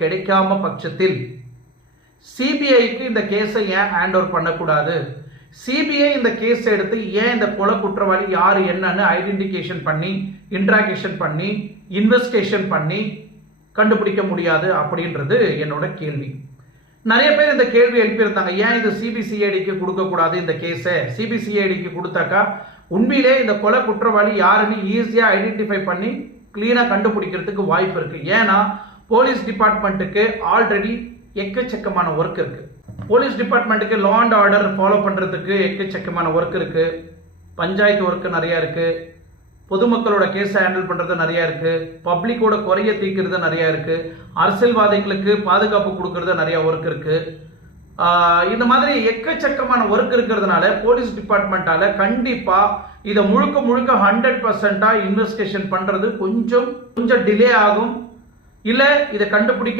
கிடைக்காம பட்சத்தில் சிபிஐக்கு இந்த கேஸை ஏன் ஹேண்ட் ஓவர் பண்ணக்கூடாது? சிபிஐ இந்த கேஸ் எடுத்து ஏன் இந்த கொலை குற்றவாளி யார் என்னன்னு ஐடென்டிஃபிகேஷன் பண்ணி இன்ட்ராகேஷன் பண்ணி இன்வெஸ்டிகேஷன் பண்ணி கண்டுபிடிக்க முடியாது அப்படின்றது என்னோட கேள்வி. நிறைய பேர் இந்த கேள்வி எழுப்பியிருந்தாங்க, ஏன் இது சிபிசிஐடிக்கு கொடுக்கக்கூடாது இந்த கேஸை? சிபிசிஐடிக்கு கொடுத்தாக்கா உண்மையிலே இந்த கொலை குற்றவாளி யாருன்னு ஈஸியாக ஐடென்டிஃபை பண்ணி கிளீனாக கண்டுபிடிக்கிறதுக்கு வாய்ப்பு இருக்கு. ஏன்னா போலீஸ் டிபார்ட்மெண்ட்டுக்கு ஆல்ரெடி எக்கச்சக்கமான ஒர்க் இருக்கு. போலீஸ் டிபார்ட்மெண்ட்டுக்கு லா அண்ட் ஆர்டர் ஃபாலோ பண்ணுறதுக்கு எக்கச்சக்கமான ஒர்க் இருக்கு. பஞ்சாயத்து ஒர்க்கு நிறையா இருக்கு, பொதுமக்களோட கேஸை ஹேண்டில் பண்ணுறது நிறையா இருக்கு, பப்ளிக்கோட குறைய தீர்க்கிறது நிறையா இருக்கு, அரசியல்வாதிகளுக்கு பாதுகாப்பு கொடுக்கறது நிறைய ஒர்க் இருக்கு. இந்த மாதிரி எக்கச்சக்கமான ஒர்க் இருக்கிறதுனால போலீஸ் டிபார்ட்மெண்ட்டால கண்டிப்பா இதை முழுக்க 100% இன்வெஸ்டிகேஷன் பண்றது கொஞ்சம் டிலே ஆகும். இல்ல இதை கண்டுபிடிக்க